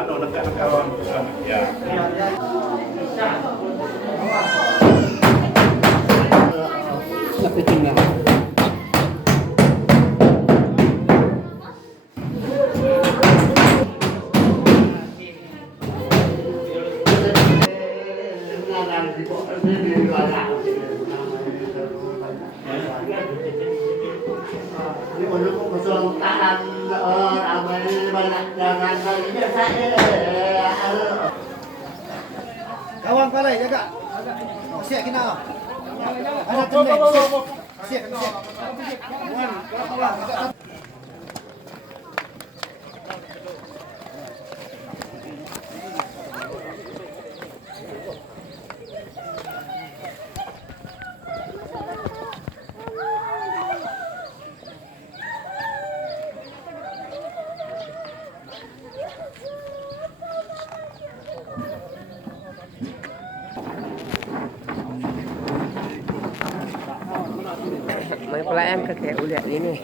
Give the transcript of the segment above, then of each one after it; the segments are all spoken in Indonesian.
anu kawan ya. Tapi tinggal. Kawan palai jaga. Siap kena. Ada tendang. Siap. May pelayan ke kayak uliat ini.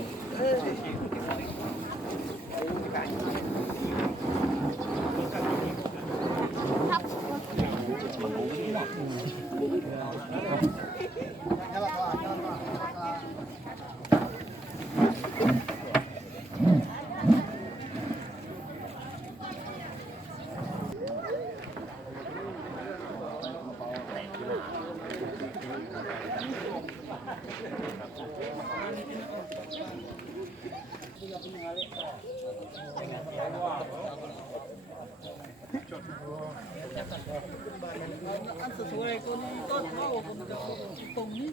Sesuai kontot mau tong ni.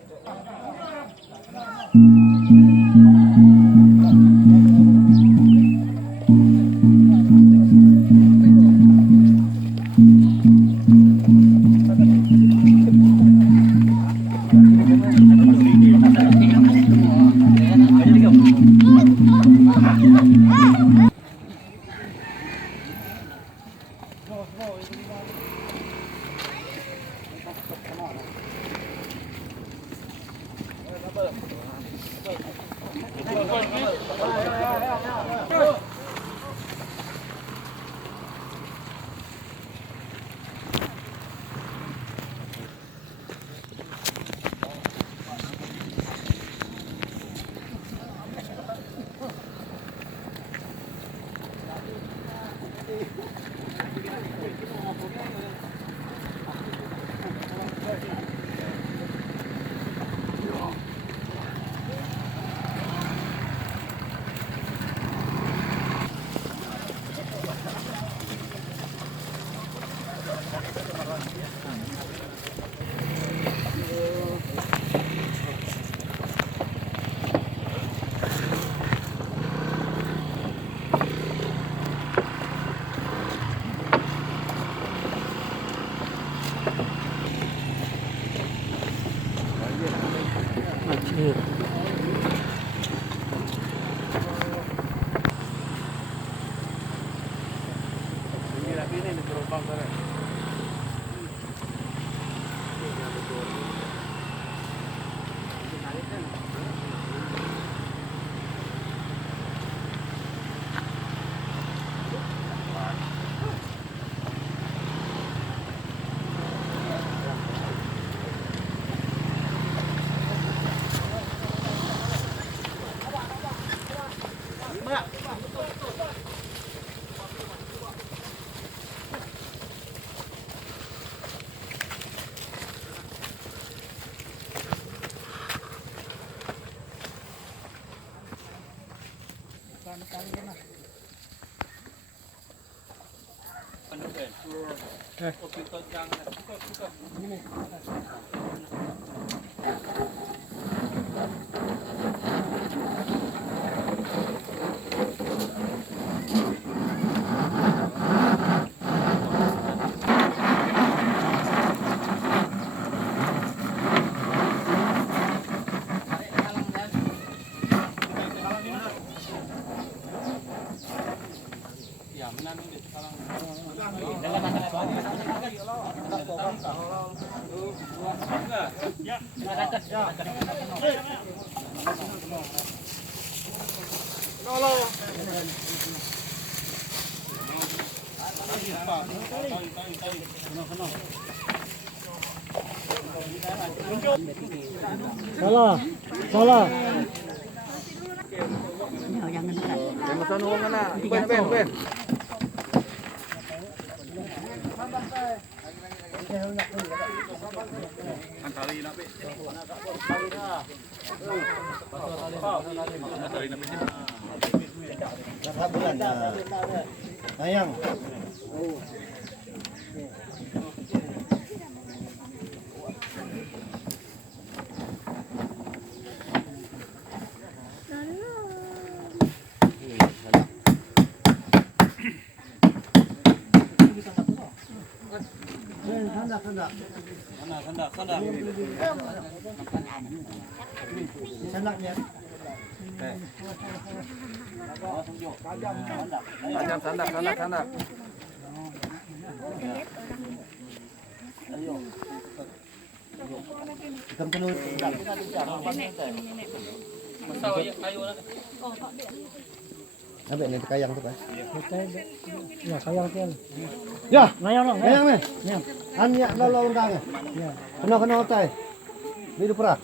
Salah, salah. Yang sana uang mana? Ben. Ayang. Sandaknya. Sandak. Ikan telur. Sampai ini kayang tuh kan? Ya kayang kan? Ya, kayang nih. Ya, hanya lalu undang. Ya, kena otai. Biru perah.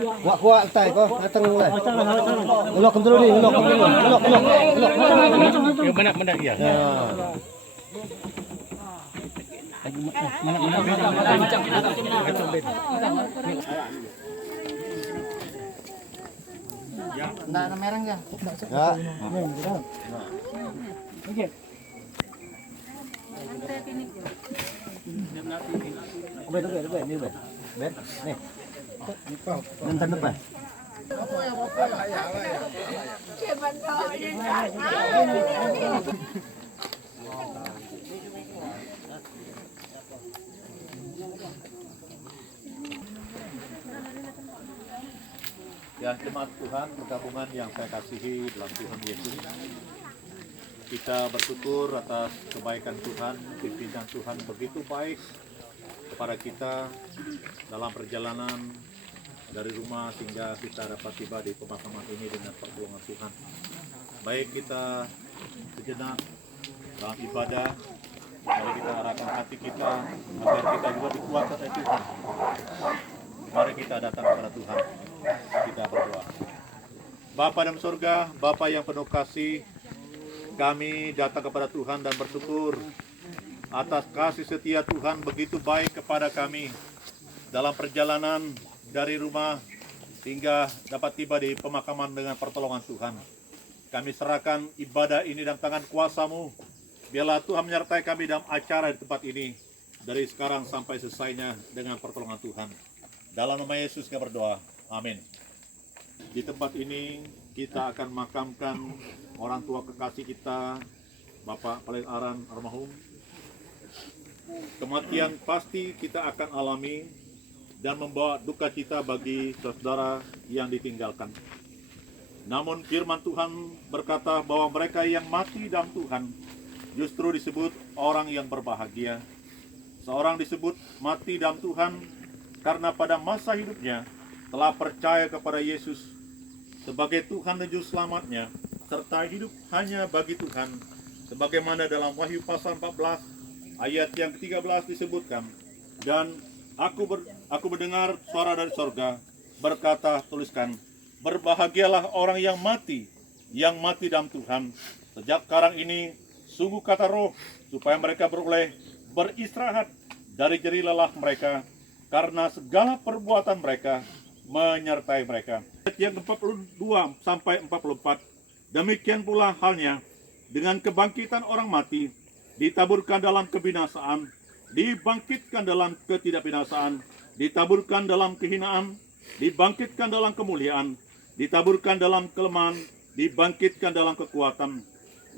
Wak otai kok, datang mulai. Ulok dulu nih, ulok. Ya benar iya. Enggak ada merah enggak? Ya. Oke. Oke, ini, Ben. Ben, nih. Nanti depan. Ya, jemaat Tuhan, pergabungan yang saya kasihi dalam Tuhan Yesus. Kita bersyukur atas kebaikan Tuhan, pimpinan Tuhan begitu baik kepada kita dalam perjalanan dari rumah sehingga kita dapat tiba di pemakaman ini dengan pertolongan Tuhan. Baik kita sejenak dalam ibadah, mari kita arahkan hati kita agar kita juga dikuatkan oleh Tuhan. Mari kita datang kepada Tuhan. Kita berdoa. Bapa dalam surga, Bapa yang penuh kasih, kami datang kepada Tuhan dan bersyukur atas kasih setia Tuhan begitu baik kepada kami dalam perjalanan dari rumah hingga dapat tiba di pemakaman dengan pertolongan Tuhan. Kami serahkan ibadah ini dalam tangan kuasa-Mu. Biarlah Tuhan menyertai kami dalam acara di tempat ini dari sekarang sampai selesainya dengan pertolongan Tuhan. Dalam nama Yesus kami berdoa. Amin. Di tempat ini kita akan makamkan orang tua kekasih kita, Bapak Paling Aran almarhum. Kematian pasti kita akan alami dan membawa duka cita bagi saudara yang ditinggalkan. Namun firman Tuhan berkata bahwa mereka yang mati dalam Tuhan justru disebut orang yang berbahagia. Seorang disebut mati dalam Tuhan karena pada masa hidupnya telah percaya kepada Yesus sebagai Tuhan dan Juru Selamatnya, serta hidup hanya bagi Tuhan, sebagaimana dalam Wahyu pasal 14 ayat yang ke-13 disebutkan. Dan aku mendengar suara dari sorga berkata, tuliskan, berbahagialah orang yang mati dalam Tuhan. Sejak sekarang ini, sungguh kata roh, supaya mereka beroleh beristirahat dari jerih lelah mereka, karena segala perbuatan mereka menyertai mereka. Yang 42 sampai 44. Demikian pula halnya dengan kebangkitan orang mati, ditaburkan dalam kebinasaan, dibangkitkan dalam ketidakbinasaan, ditaburkan dalam kehinaan, dibangkitkan dalam kemuliaan, ditaburkan dalam kelemahan, dibangkitkan dalam kekuatan.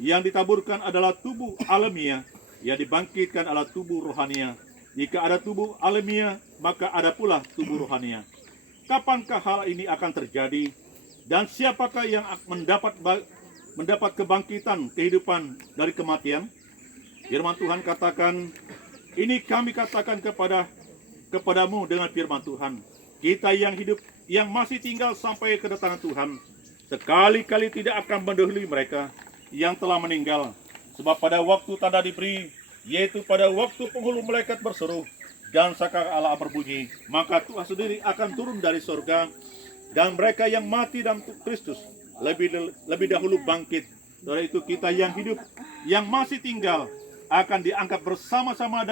Yang ditaburkan adalah tubuh alamiah, yang dibangkitkan adalah tubuh rohania. Jika ada tubuh alamiah, maka ada pula tubuh rohania. Kapankah hal ini akan terjadi? Dan siapakah yang mendapat kebangkitan kehidupan dari kematian? Firman Tuhan katakan, ini kami katakan kepadamu dengan firman Tuhan. Kita yang hidup, yang masih tinggal sampai kedatangan Tuhan, sekali-kali tidak akan mendahului mereka. yang telah meninggal. Sebab pada waktu tanda diberi, yaitu pada waktu penghulu malaikat berseru dan saka Allah berbunyi, maka Tuhan sendiri akan turun dari surga, dan mereka yang mati dalam Kristus lebih dahulu bangkit. Dari itu kita yang hidup, yang masih tinggal, akan diangkat bersama-sama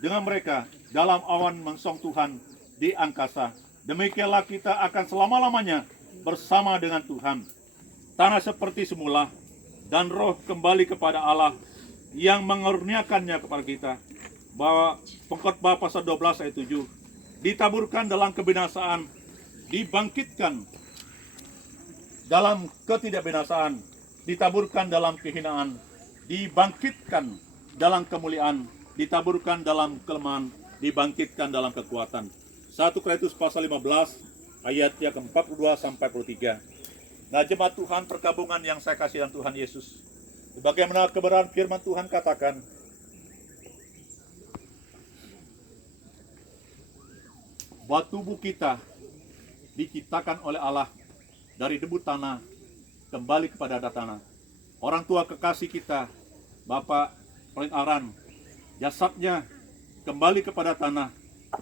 dengan mereka dalam awan mengsong Tuhan di angkasa. Demikianlah kita akan selama-lamanya bersama dengan Tuhan. Tanah seperti semula, dan roh kembali kepada Allah yang mengaruniakannya kepada kita. Bahwa Pengkhotbah pasal 12 ayat 7, ditaburkan dalam kebinasaan, dibangkitkan dalam ketidakbinasaan, ditaburkan dalam kehinaan, dibangkitkan dalam kemuliaan, ditaburkan dalam kelemahan, dibangkitkan dalam kekuatan. 1 Korintus pasal 15 ayat yang ke-42 sampai 43. Nah, jemaat Tuhan perkabungan yang saya kasih dalam Tuhan Yesus, bagaimana kebenaran firman Tuhan katakan, bahwa tubuh kita diciptakan oleh Allah dari debu tanah kembali kepada tanah. Orang tua kekasih kita, Bapak paling Aran, jasadnya kembali kepada tanah,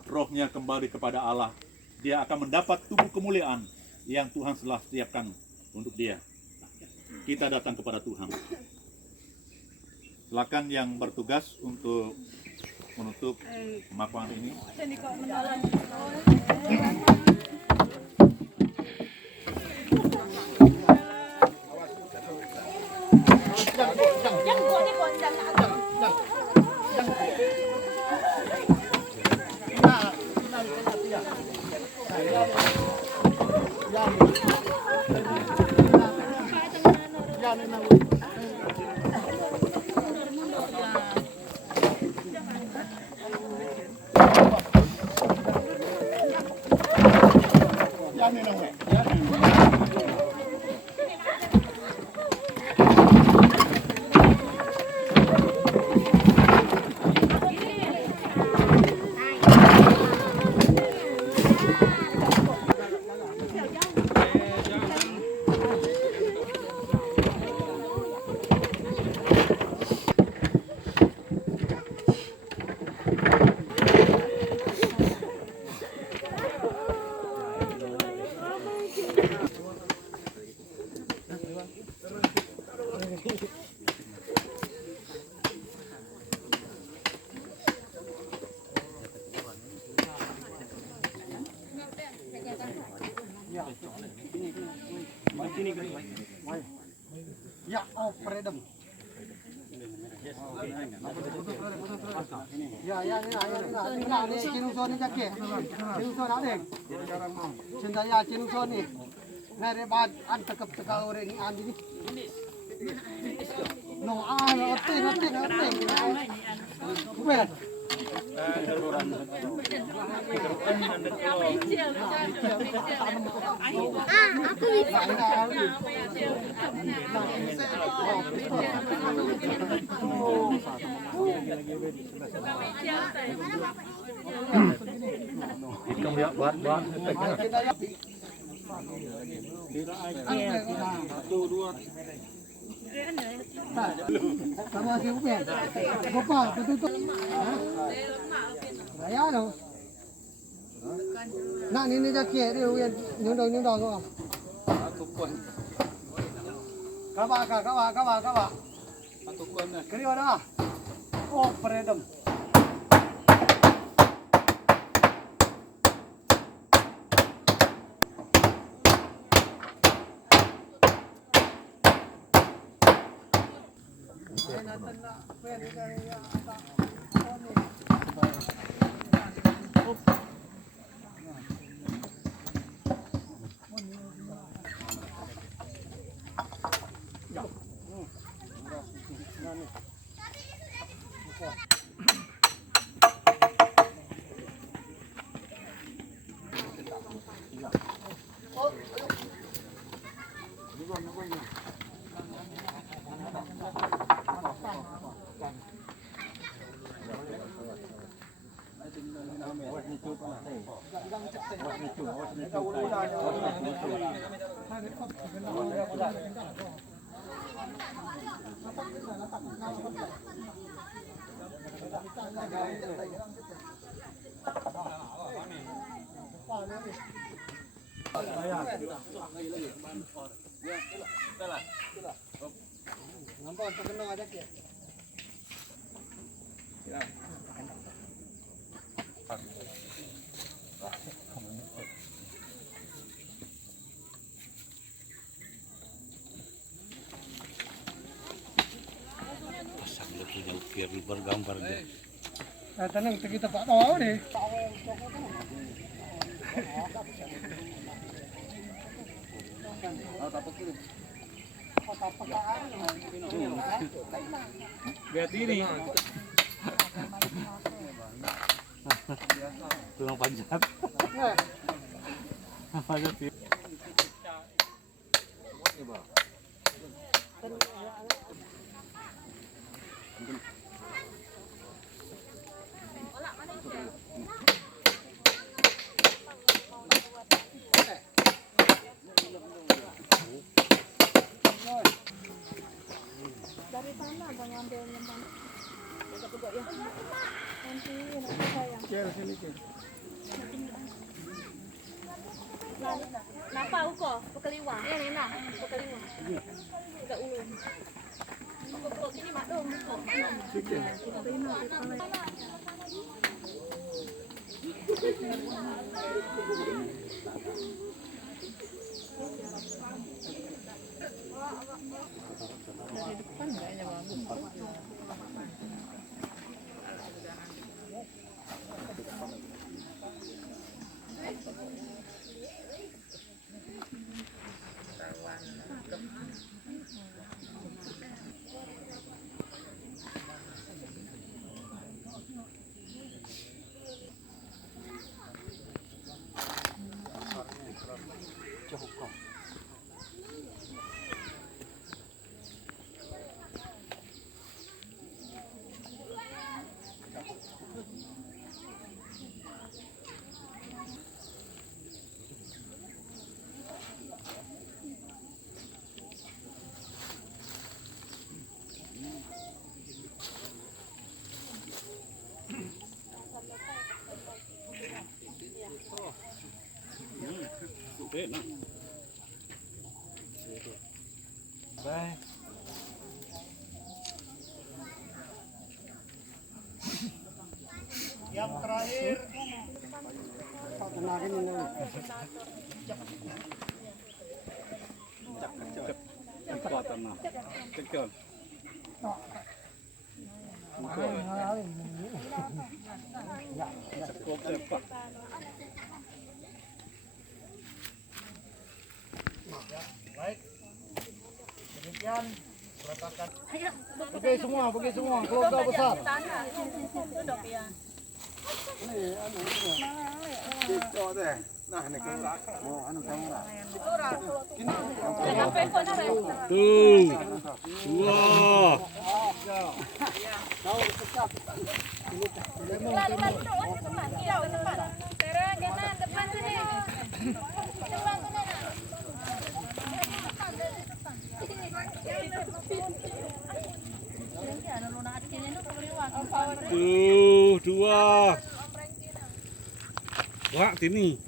rohnya kembali kepada Allah. Dia akan mendapat tubuh kemuliaan yang Tuhan telah sediakan untuk dia. Kita datang kepada Tuhan. Silakan yang bertugas untuk menutup pemaparan ini. Ya, oh, freedom. Ya, ini Cinuson ni jaket. Cinuson ada. Cinta ya Cinuson ni. Nare bad an tekap orang ni andi ni. No, otte. Bukan. Aku bisa. Hitung ya, buat. Sama si Upen. Gopal, betul. Raya no. Nak ni jaket dia nyundong kau. Aku pun. Kawa. Aku pun. Kiri ada. Oh, freedom. Nampak terkena ada ke? Sambil punya ukir bergambar dia. Nah, tenang kita Pak tahu deh. Lihat ini. Tukang panjat. Panjat. Dari sana abang ngambil lempan. Ya. Nanti sayang. Cel sini cel. Napa uko? Pekeliwa. Nena, pekeliwa. Tidak ulun. Pokok sini mak dong. Dari depan kayaknya bagus. Yang terakhir. Kenalin ini. Kekuatan nah. Kecil. Cukup cepat. Baik. Demikian peletakan. Pergi semua, keluarga besar. Duduk ya. Ini anu semua. Itu deh. Nah, ini kamera. Oh, anu kamera. Tuh. Wah. Depan sini. Tuh, dua. Wah, sini.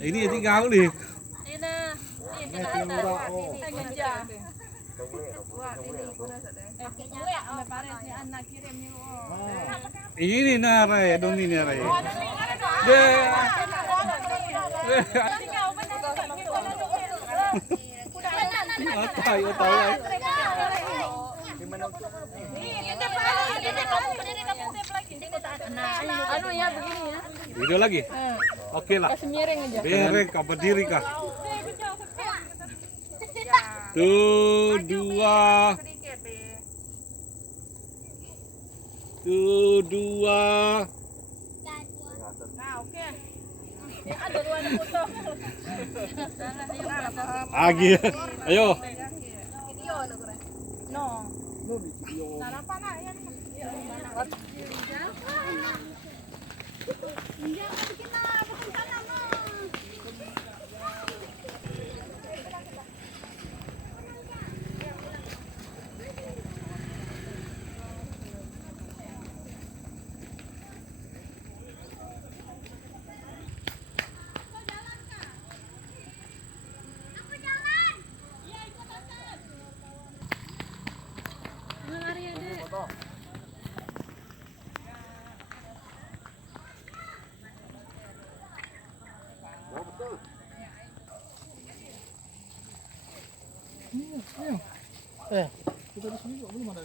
Ini kau nih. Ini nare, doni nare. Tahu. Anu ya begini ya. Video lagi? Oke lah. Kasih miring aja. Miring kah berdiri kah? Tuh, dua. Tuh, dua. Nah, oke. Ya ada ruang foto. Lagi. Ayo. Video ada kurang. No. Sarapan lah ya. Kita di sini kok belum ada.